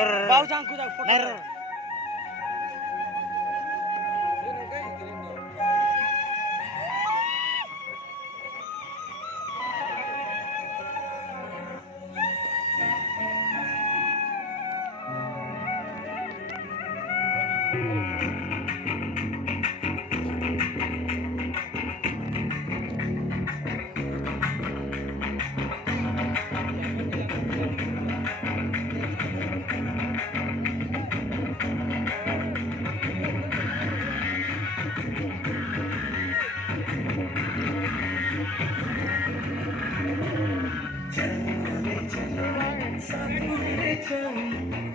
भाऊ सांगू दाख फोटो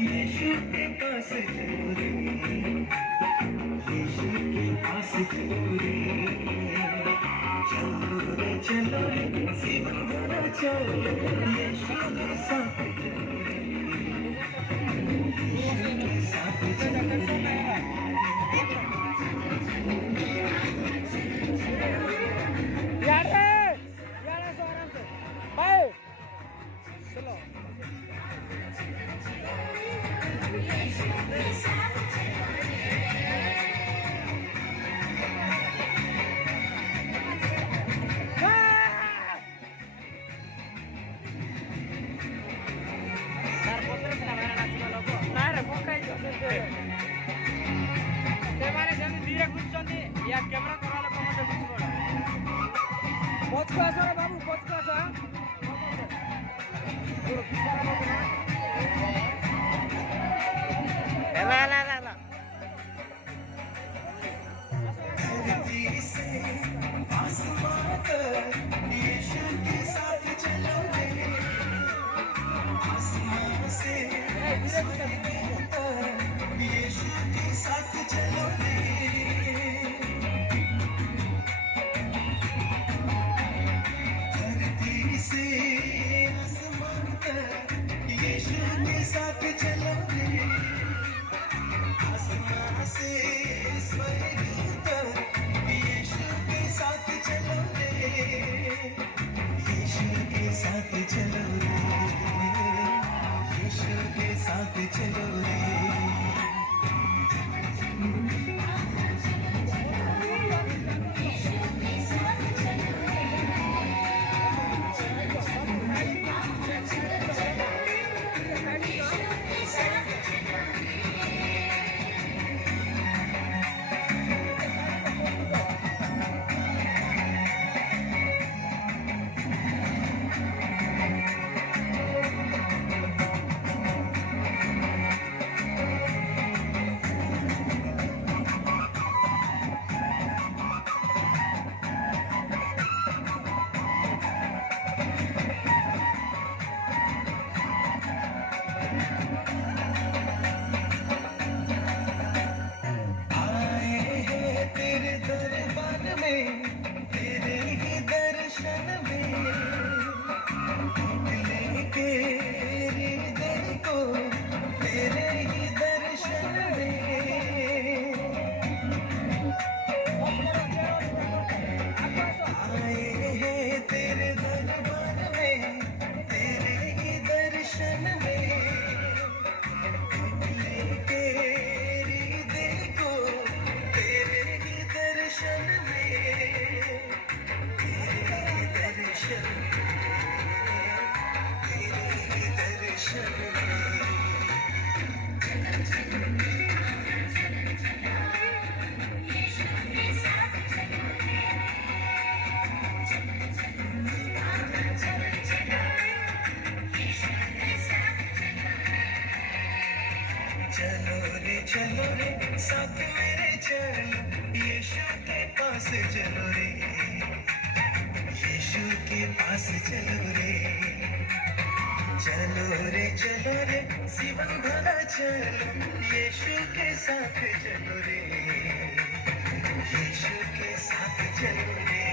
यीशु के पास चलो रे, यीशु के पास चलो रे, चलो रे चलो रे, जीवन भरा चलो, यीशु के साथ चलो रे, यीशु के साथ चलो रे। यार सो आराम से बाय चलो या कैमरा करा लोग मत बुझबो बहुत को आसो रे बाबू बहुत को आसो ला ला ला ला धरती से आसमान तक यीशु के साथ चलो रे, आसमान से स्वर्ग तक यीशु के साथ चलो रे। धरती से आसमान तक यीशु के साथ चलो रे, आसमान से स्वर्ग तक यीशु के साथ चलो रे, यीशु के साथ चलो रे, यीशु के साथ चलो रे। चलो रे साथ मेरे चलो, यीशु के पास चलो रे, यीशु के पास चलो रे, चलो रे जीवन भरा चलो, यीशु के साथ चलो रे, यीशु के साथ चलो रे।